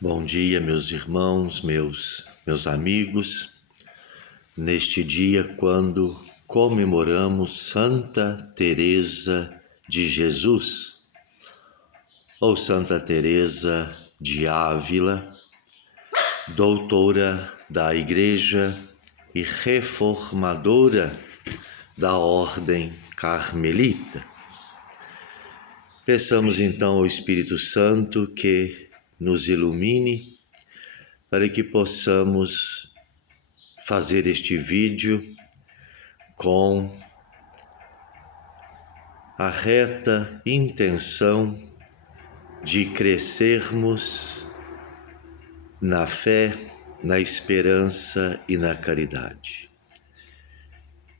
Bom dia, meus irmãos, meus amigos. Neste dia, quando comemoramos Santa Teresa de Jesus, ou Santa Teresa de Ávila, doutora da Igreja e reformadora da Ordem Carmelita. Peçamos então ao Espírito Santo que nos ilumine para que possamos fazer este vídeo com a reta intenção de crescermos na fé, na esperança e na caridade.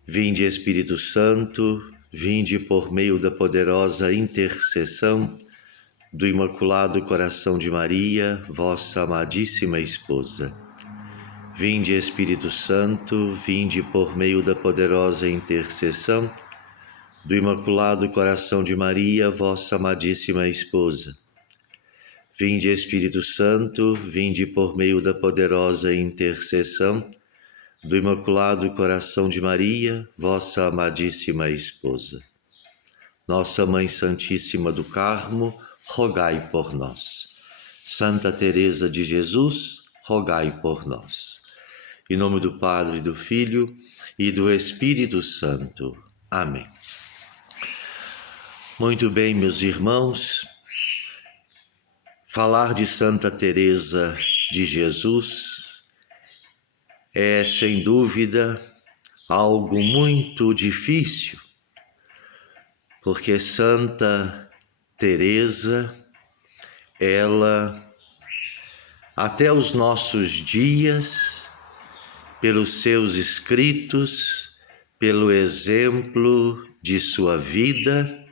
Vinde, Espírito Santo, vinde por meio da poderosa intercessão do Imaculado Coração de Maria, vossa amadíssima esposa. Vinde, Espírito Santo, vinde por meio da poderosa intercessão do Imaculado Coração de Maria, vossa amadíssima esposa. Vinde, Espírito Santo, vinde por meio da poderosa intercessão do Imaculado Coração de Maria, vossa amadíssima esposa. Nossa Mãe Santíssima do Carmo, rogai por nós. Santa Teresa de Jesus, rogai por nós. Em nome do Padre, do Filho e do Espírito Santo. Amém. Muito bem, meus irmãos, falar de Santa Teresa de Jesus é, sem dúvida, algo muito difícil, porque Santa Teresa, ela, até os nossos dias, pelos seus escritos, pelo exemplo de sua vida,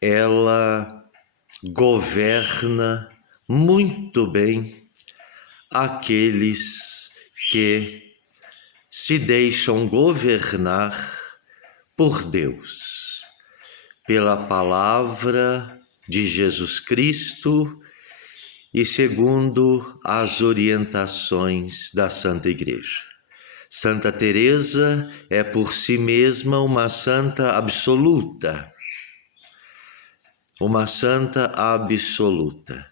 ela governa muito bem aqueles que se deixam governar por Deus, pela palavra de Jesus Cristo e segundo as orientações da Santa Igreja. Santa Teresa é por si mesma uma santa absoluta. Uma santa absoluta.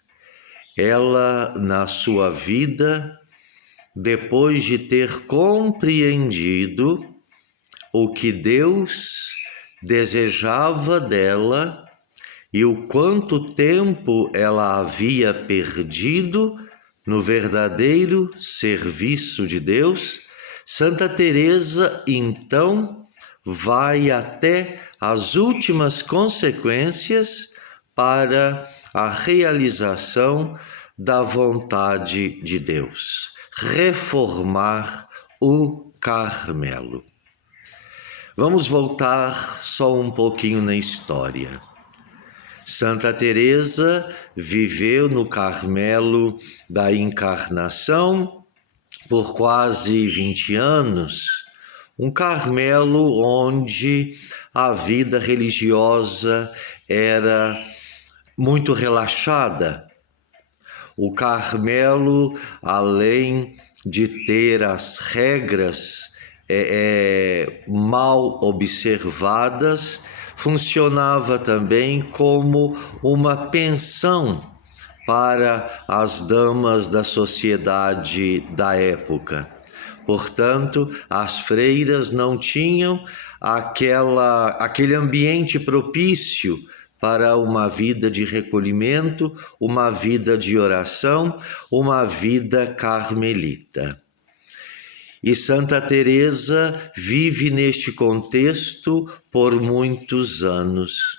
Ela, na sua vida, depois de ter compreendido o que Deus desejava dela e o quanto tempo ela havia perdido no verdadeiro serviço de Deus, Santa Teresa, então, vai até as últimas consequências para a realização da vontade de Deus, reformar o Carmelo. Vamos voltar só um pouquinho na história. Santa Teresa viveu no Carmelo da Encarnação por quase 20 anos, um Carmelo onde a vida religiosa era muito relaxada. O Carmelo, além de ter as regras mal observadas, funcionava também como uma pensão para as damas da sociedade da época. Portanto, as freiras não tinham aquele ambiente propício para uma vida de recolhimento, uma vida de oração, uma vida carmelita. E Santa Teresa vive neste contexto por muitos anos,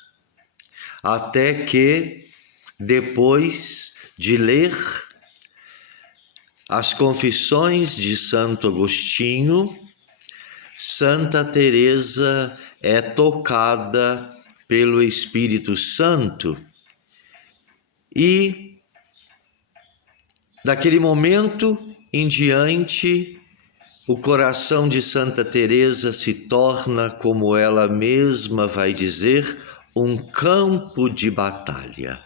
até que, depois de ler as Confissões de Santo Agostinho, Santa Teresa é tocada pelo Espírito Santo e, daquele momento em diante, o coração de Santa Teresa se torna, como ela mesma vai dizer, um campo de batalha.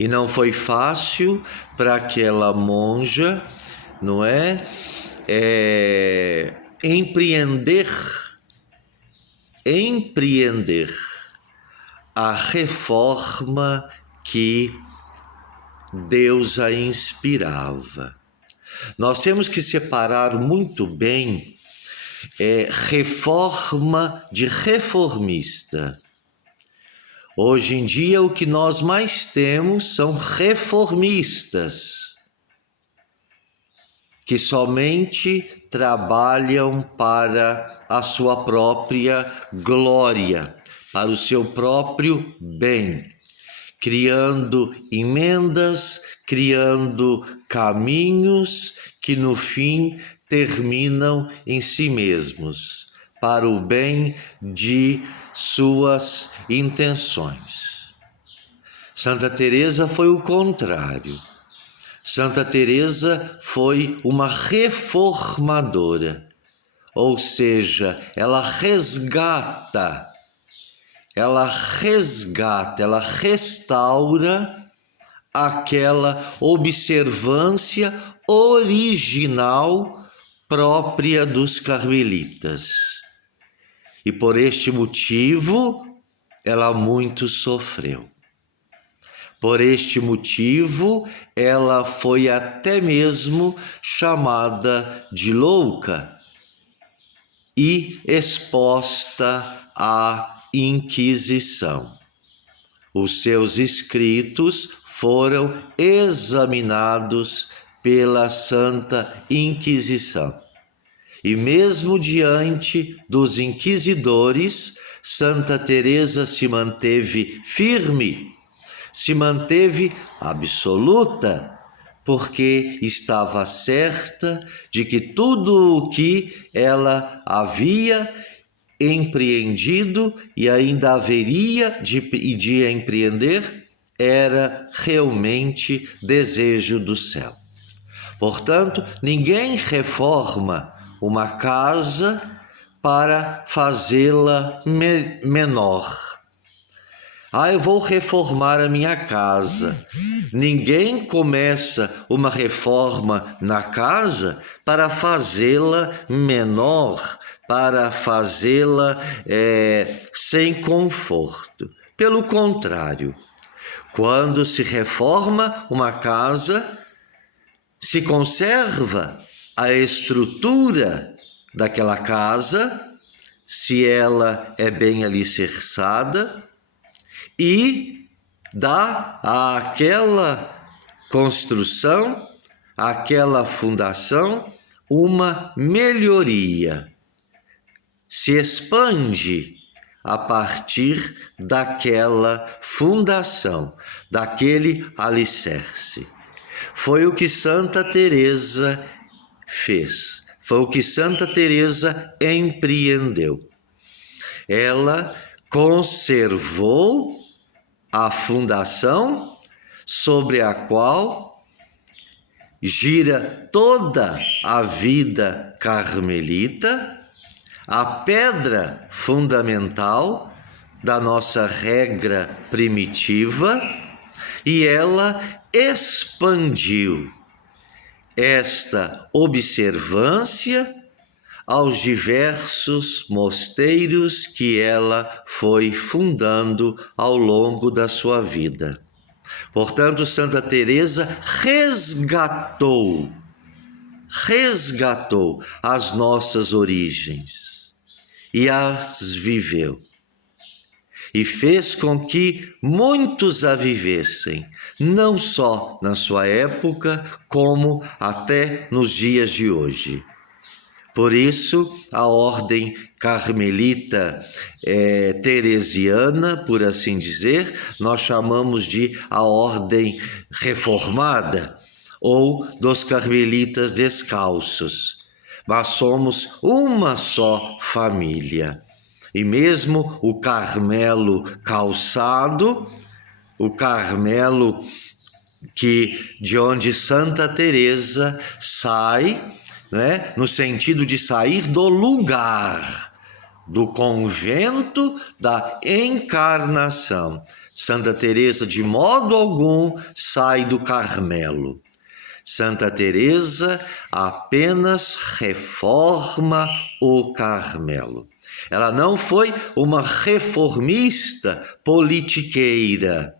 E não foi fácil para aquela monja, não é? Empreender a reforma que Deus a inspirava. Nós temos que separar muito bem reforma de reformista. Hoje em dia, o que nós mais temos são reformistas, que somente trabalham para a sua própria glória, para o seu próprio bem, criando emendas, criando caminhos que no fim terminam em si mesmos, para o bem de suas intenções. Santa Teresa foi o contrário. Santa Teresa foi uma reformadora, ou seja, ela restaura aquela observância original própria dos carmelitas. E por este motivo, ela muito sofreu. Por este motivo, ela foi até mesmo chamada de louca e exposta à Inquisição. Os seus escritos foram examinados pela Santa Inquisição. E mesmo diante dos inquisidores, Santa Teresa se manteve firme, se manteve absoluta, porque estava certa de que tudo o que ela havia empreendido e ainda haveria de empreender era realmente desejo do céu. Portanto, ninguém reforma uma casa para fazê-la menor. Eu vou reformar a minha casa. Ninguém começa uma reforma na casa para fazê-la menor, para fazê-la sem conforto. Pelo contrário, quando se reforma uma casa, se conserva a estrutura daquela casa, se ela é bem alicerçada, e dá àquela construção, àquela fundação, uma melhoria. Se expande a partir daquela fundação, daquele alicerce. Foi o que Santa Teresa fez, foi o que Santa Teresa empreendeu. Ela conservou a fundação sobre a qual gira toda a vida carmelita, a pedra fundamental da nossa regra primitiva, e ela expandiu esta observância aos diversos mosteiros que ela foi fundando ao longo da sua vida. Portanto, Santa Teresa resgatou as nossas origens e as viveu. E fez com que muitos a vivessem, não só na sua época, como até nos dias de hoje. Por isso, a ordem carmelita teresiana, por assim dizer, nós chamamos de a ordem reformada ou dos carmelitas descalços. Mas somos uma só família. E mesmo o Carmelo calçado, o Carmelo de onde Santa Teresa sai, né, no sentido de sair do lugar, do convento da encarnação. Santa Teresa de modo algum sai do Carmelo. Santa Teresa apenas reforma o Carmelo. Ela não foi uma reformista politiqueira.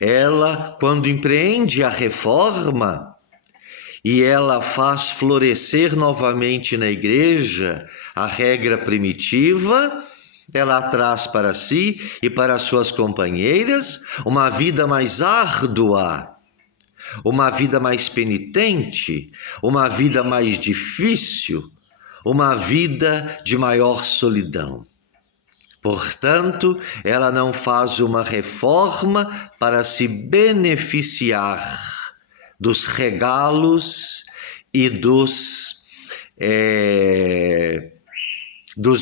Ela, quando empreende a reforma e ela faz florescer novamente na igreja a regra primitiva, ela traz para si e para suas companheiras uma vida mais árdua, uma vida mais penitente, uma vida mais difícil, uma vida de maior solidão. Portanto, ela não faz uma reforma para se beneficiar dos regalos e dos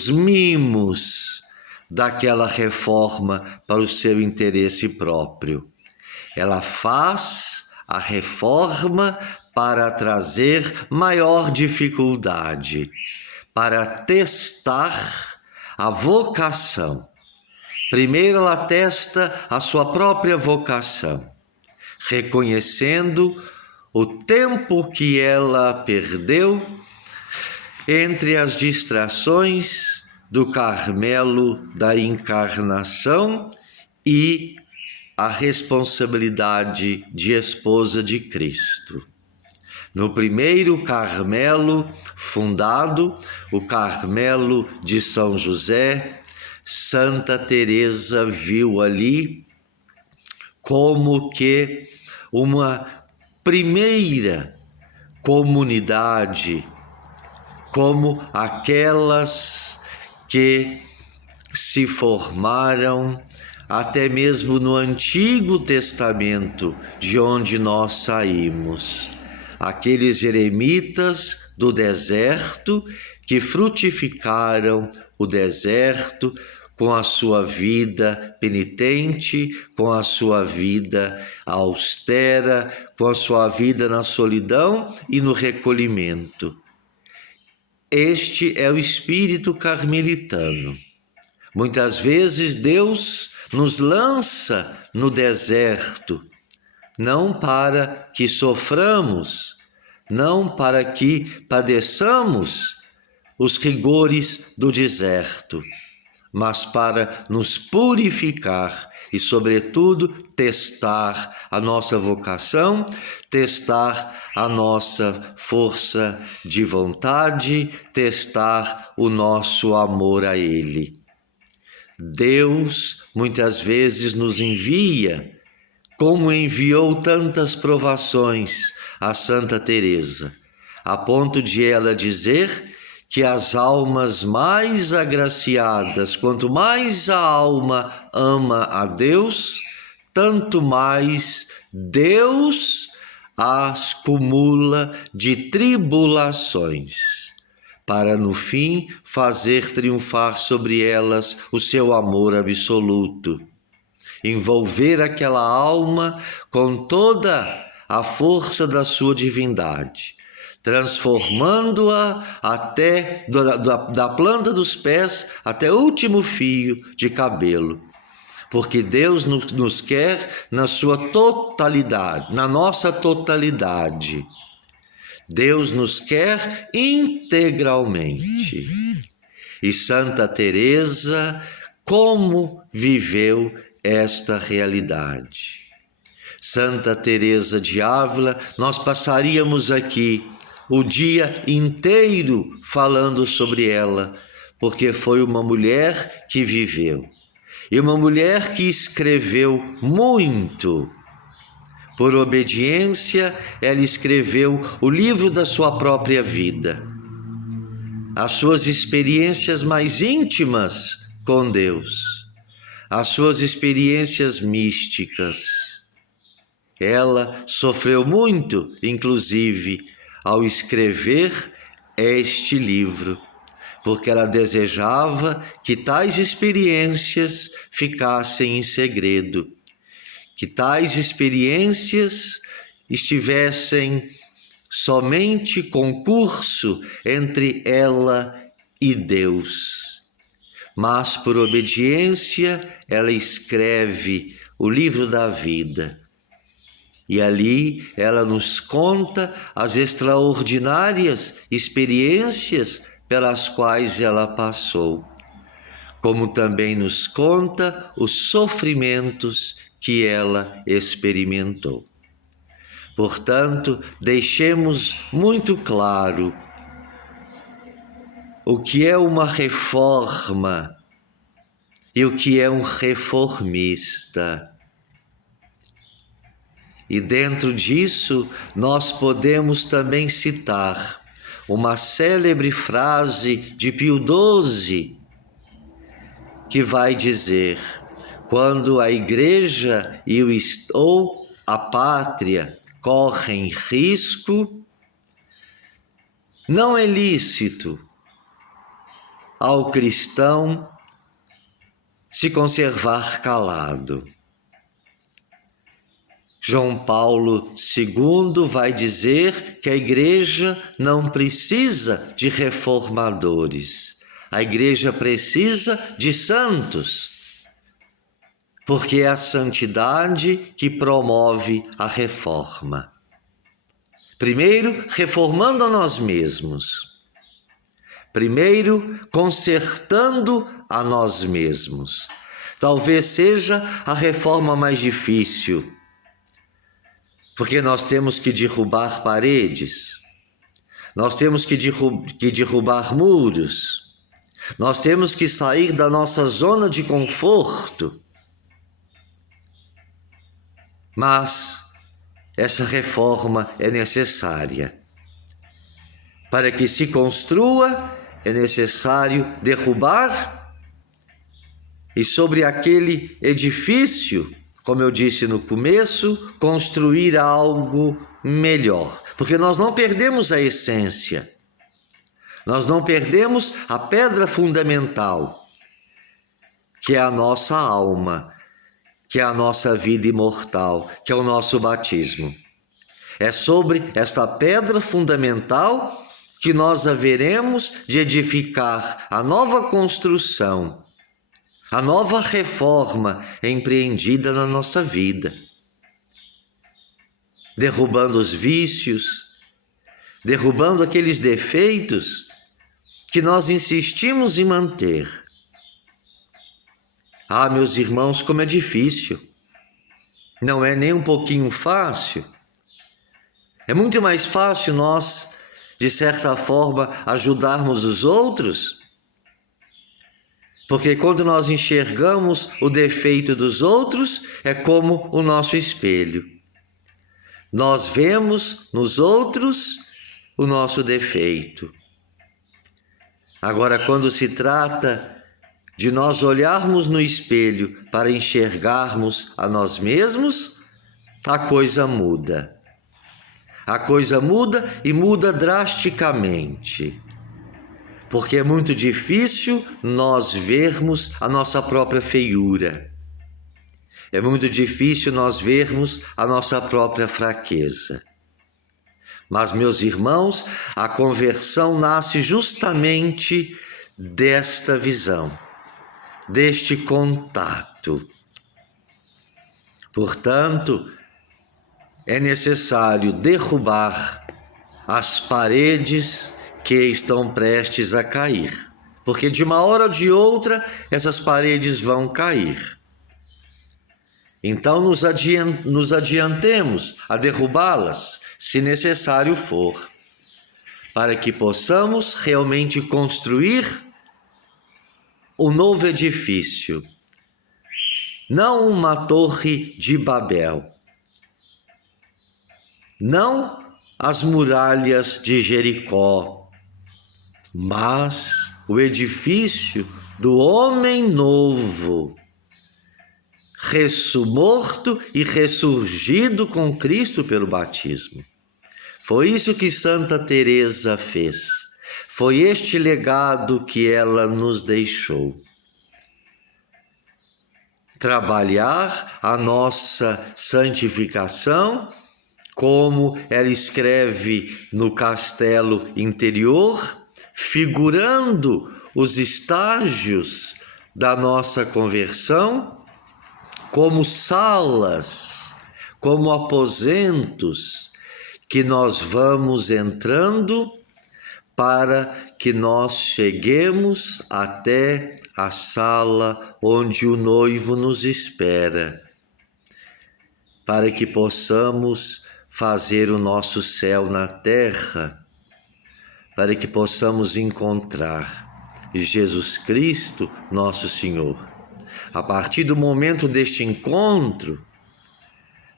mimos daquela reforma para o seu interesse próprio. Ela faz a reforma para trazer maior dificuldade, para testar a vocação. Primeiro ela testa a sua própria vocação, reconhecendo o tempo que ela perdeu entre as distrações do Carmelo da encarnação e a responsabilidade de esposa de Cristo. No primeiro Carmelo fundado, o Carmelo de São José, Santa Teresa viu ali como que uma primeira comunidade, como aquelas que se formaram até mesmo no Antigo Testamento, de onde nós saímos. Aqueles eremitas do deserto que frutificaram o deserto com a sua vida penitente, com a sua vida austera, com a sua vida na solidão e no recolhimento. Este é o espírito carmelitano. Muitas vezes Deus nos lança no deserto, não para que soframos, não para que padeçamos os rigores do deserto, mas para nos purificar e, sobretudo, testar a nossa vocação, testar a nossa força de vontade, testar o nosso amor a Ele. Deus muitas vezes nos envia, como enviou tantas provações a Santa Teresa, a ponto de ela dizer que as almas mais agraciadas, quanto mais a alma ama a Deus, tanto mais Deus as cumula de tribulações, para no fim fazer triunfar sobre elas o seu amor absoluto, envolver aquela alma com toda a força da sua divindade, transformando-a até da planta dos pés até o último fio de cabelo, porque Deus nos quer na sua totalidade, na nossa totalidade. Deus nos quer integralmente. E Santa Teresa, como viveu esta realidade? Santa Teresa de Ávila, nós passaríamos aqui o dia inteiro falando sobre ela, porque foi uma mulher que viveu. E uma mulher que escreveu muito. Por obediência, ela escreveu o livro da sua própria vida, as suas experiências mais íntimas com Deus, as suas experiências místicas. Ela sofreu muito, inclusive, ao escrever este livro, porque ela desejava que tais experiências ficassem em segredo, que tais experiências estivessem somente concurso entre ela e Deus. mas por obediência ela escreve o livro da vida. E ali ela nos conta as extraordinárias experiências pelas quais ela passou, como também nos conta os sofrimentos que ela experimentou. Portanto, deixemos muito claro o que é uma reforma e o que é um reformista. E dentro disso, nós podemos também citar uma célebre frase de Pio XII, que vai dizer: quando a Igreja ou a pátria correm risco, não é lícito ao cristão se conservar calado. João Paulo II vai dizer que a Igreja não precisa de reformadores. A Igreja precisa de santos, porque é a santidade que promove a reforma. Primeiro, reformando a nós mesmos. Primeiro, consertando a nós mesmos. Talvez seja a reforma mais difícil, porque nós temos que derrubar paredes, nós temos que derrubar muros, nós temos que sair da nossa zona de conforto. Mas essa reforma é necessária. Para que se construa, é necessário derrubar, e sobre aquele edifício, como eu disse no começo, construir algo melhor. Porque nós não perdemos a essência, nós não perdemos a pedra fundamental, que é a nossa alma, que é a nossa vida imortal, que é o nosso batismo. É sobre esta pedra fundamental que nós haveremos de edificar a nova construção, a nova reforma empreendida na nossa vida, derrubando os vícios, derrubando aqueles defeitos que nós insistimos em manter. Ah, meus irmãos, como é difícil. Não é nem um pouquinho fácil. É muito mais fácil nós, de certa forma, ajudarmos os outros, porque quando nós enxergamos o defeito dos outros, é como o nosso espelho. Nós vemos nos outros o nosso defeito. Agora, quando se trata de nós olharmos no espelho para enxergarmos a nós mesmos, a coisa muda. A coisa muda e muda drasticamente. Porque é muito difícil nós vermos a nossa própria feiura. É muito difícil nós vermos a nossa própria fraqueza. Mas, meus irmãos, a conversão nasce justamente desta visão, deste contato. Portanto, é necessário derrubar as paredes que estão prestes a cair, porque de uma hora ou de outra essas paredes vão cair. Então nos adiantemos a derrubá-las, se necessário for, para que possamos realmente construir o novo edifício, não uma torre de Babel, não as muralhas de Jericó, mas o edifício do homem novo, morto e ressurgido com Cristo pelo batismo. Foi isso que Santa Teresa fez. Foi este legado que ela nos deixou. Trabalhar a nossa santificação, como ela escreve no Castelo Interior, figurando os estágios da nossa conversão como salas, como aposentos que nós vamos entrando para que nós cheguemos até a sala onde o noivo nos espera, para que possamos fazer o nosso céu na terra, para que possamos encontrar Jesus Cristo, nosso Senhor. A partir do momento deste encontro,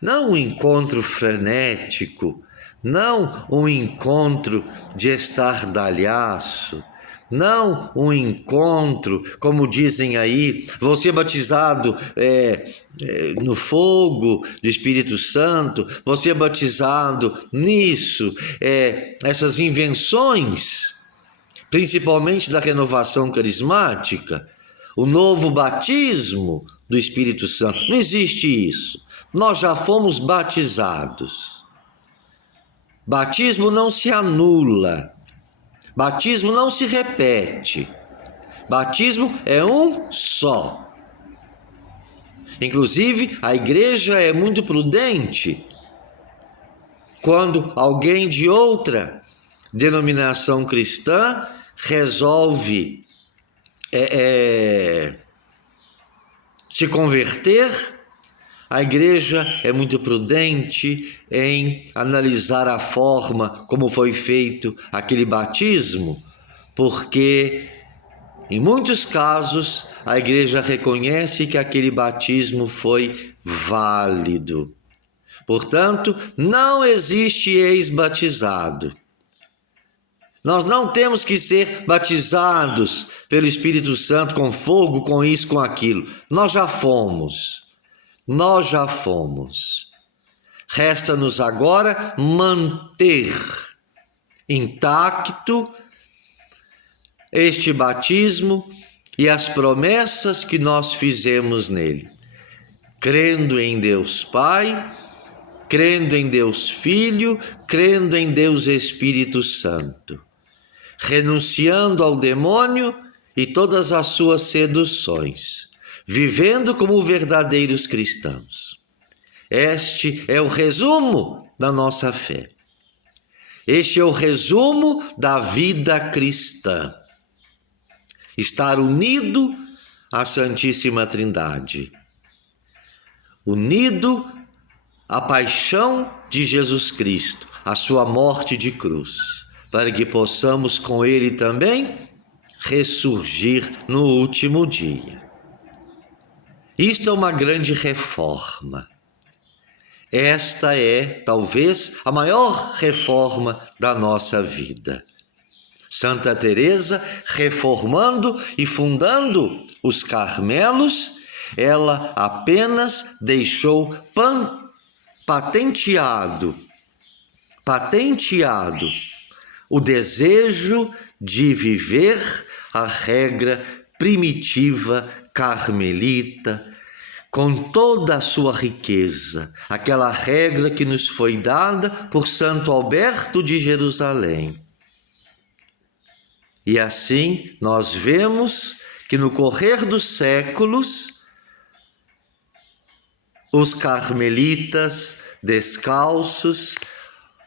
não um encontro frenético, não um encontro de estardalhaço, não um encontro, como dizem aí, vou ser batizado no fogo do Espírito Santo, vou ser batizado nisso, essas invenções, principalmente da renovação carismática, o novo batismo do Espírito Santo. Não existe isso. Nós já fomos batizados. Batismo não se anula. Batismo não se repete. Batismo é um só. Inclusive, a igreja é muito prudente quando alguém de outra denominação cristã resolve se converter. A igreja é muito prudente em analisar a forma como foi feito aquele batismo, porque em muitos casos a igreja reconhece que aquele batismo foi válido. Portanto, não existe ex-batizado. Nós não temos que ser batizados pelo Espírito Santo com fogo, com isso, com aquilo. Nós já fomos. Nós já fomos. Resta-nos agora manter intacto este batismo e as promessas que nós fizemos nele. Crendo em Deus Pai, crendo em Deus Filho, crendo em Deus Espírito Santo. Renunciando ao demônio e todas as suas seduções, vivendo como verdadeiros cristãos. Este é o resumo da nossa fé. Este é o resumo da vida cristã. Estar unido à Santíssima Trindade, unido à paixão de Jesus Cristo, à sua morte de cruz, para que possamos com ele também ressurgir no último dia. Isto é uma grande reforma. Esta é, talvez, a maior reforma da nossa vida. Santa Teresa, reformando e fundando os Carmelos, ela apenas deixou patenteado o desejo de viver a regra primitiva carmelita, com toda a sua riqueza, aquela regra que nos foi dada por Santo Alberto de Jerusalém. E assim nós vemos que no correr dos séculos, os carmelitas descalços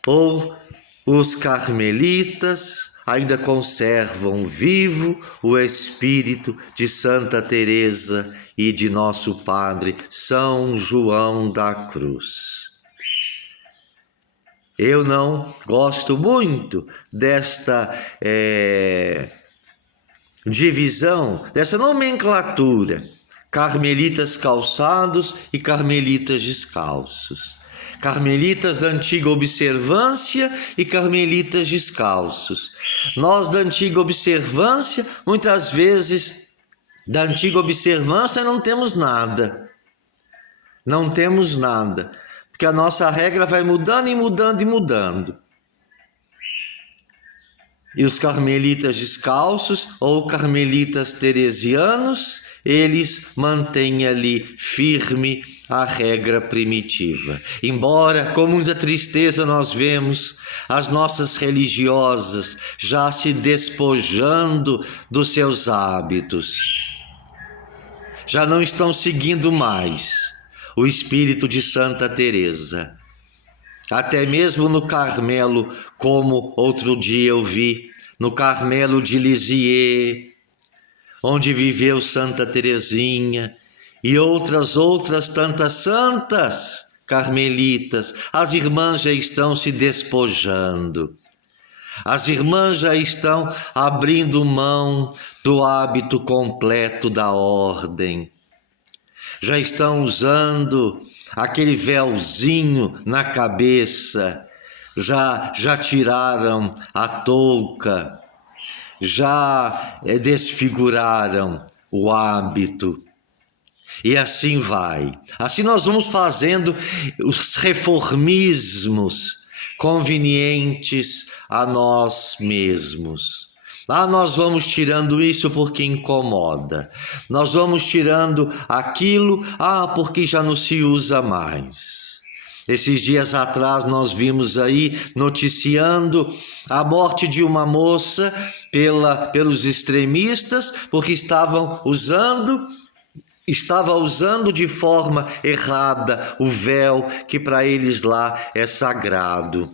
ou os carmelitas ainda conservam vivo o espírito de Santa Teresa e de nosso Padre São João da Cruz. Eu não gosto muito desta divisão, dessa nomenclatura, carmelitas calçados e carmelitas descalços. Carmelitas da antiga observância e carmelitas descalços. Nós da antiga observância, muitas vezes, da antiga observância não temos nada. Não temos nada. Porque a nossa regra vai mudando e mudando e mudando. E os carmelitas descalços ou carmelitas teresianos, eles mantêm ali firme a regra primitiva. Embora, com muita tristeza, nós vemos as nossas religiosas já se despojando dos seus hábitos. já não estão seguindo mais o espírito de Santa Teresa. Até mesmo no Carmelo, como outro dia eu vi, no Carmelo de Lisieux, onde viveu Santa Teresinha, e outras tantas santas carmelitas, as irmãs já estão se despojando. As irmãs já estão abrindo mão do hábito completo da ordem. Já estão usando aquele véuzinho na cabeça, já tiraram a touca, já desfiguraram o hábito. E assim vai. Assim nós vamos fazendo os reformismos convenientes a nós mesmos. Nós vamos tirando isso porque incomoda. Nós vamos tirando aquilo, porque já não se usa mais. Esses dias atrás nós vimos aí noticiando a morte de uma moça pelos extremistas, porque estava usando de forma errada o véu que para eles lá é sagrado.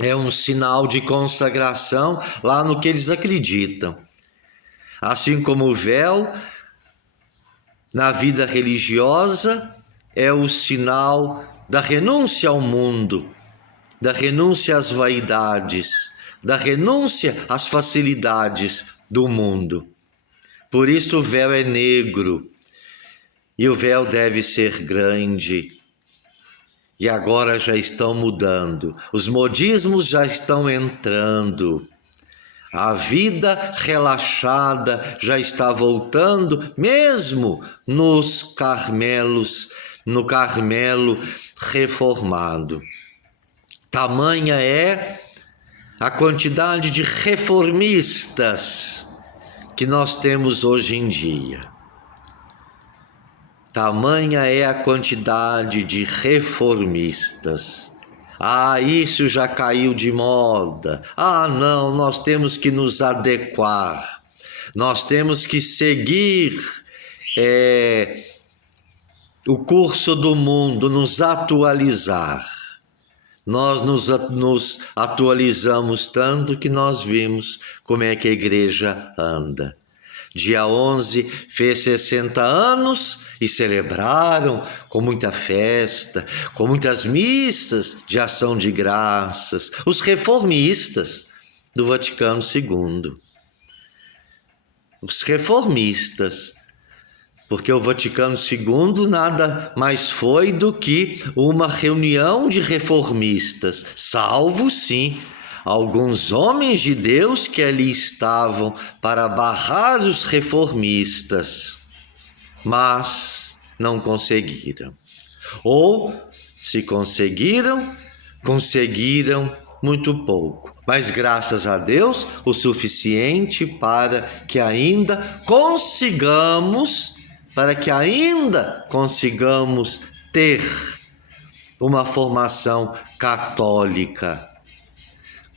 É um sinal de consagração lá no que eles acreditam. Assim como o véu, na vida religiosa, é o sinal da renúncia ao mundo, da renúncia às vaidades, da renúncia às facilidades do mundo. Por isso o véu é negro. E o véu deve ser grande. E agora já estão mudando. Os modismos já estão entrando. A vida relaxada já está voltando, mesmo nos Carmelos, no Carmelo reformado. Tamanha é a quantidade de reformistas que nós temos hoje em dia. Tamanha é a quantidade de reformistas. Isso já caiu de moda. Não, nós temos que nos adequar. Nós temos que seguir o curso do mundo, nos atualizar. Nós nos atualizamos tanto que nós vimos como é que a igreja anda. Dia 11 fez 60 anos e celebraram com muita festa, com muitas missas de ação de graças, os reformistas do Vaticano II. Os reformistas, porque o Vaticano II nada mais foi do que uma reunião de reformistas, salvo sim alguns homens de Deus que ali estavam para barrar os reformistas, mas não conseguiram. Ou, se conseguiram muito pouco. Mas graças a Deus, o suficiente para que ainda consigamos ter uma formação católica.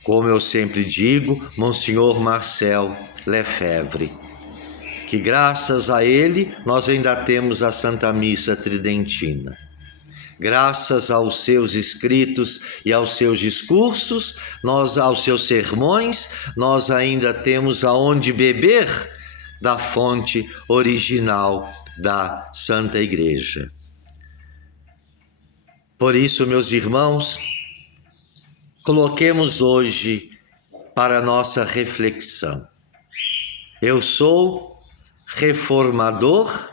Como eu sempre digo, Monsenhor Marcel Lefebvre, que graças a ele nós ainda temos a Santa Missa Tridentina. Graças aos seus escritos e aos seus discursos, aos seus sermões, nós ainda temos aonde beber da fonte original da Santa Igreja. Por isso, meus irmãos, coloquemos hoje para nossa reflexão. Eu sou reformador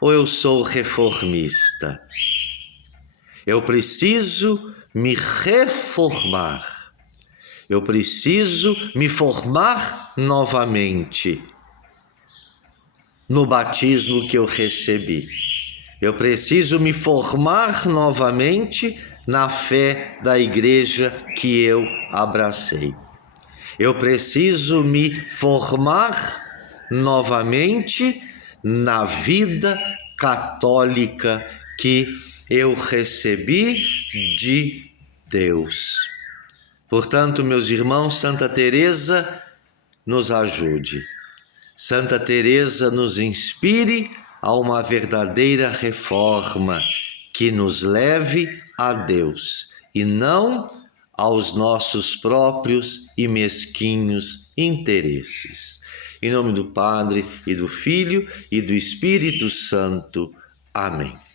ou eu sou reformista? Eu preciso me reformar. Eu preciso me formar novamente no batismo que eu recebi. Eu preciso me formar novamente na fé da igreja que eu abracei. Eu preciso me formar novamente na vida católica que eu recebi de Deus. Portanto, meus irmãos, Santa Teresa nos ajude. Santa Teresa nos inspire a uma verdadeira reforma que nos leve a Deus e não aos nossos próprios e mesquinhos interesses. Em nome do Padre, e do Filho, e do Espírito Santo. Amém.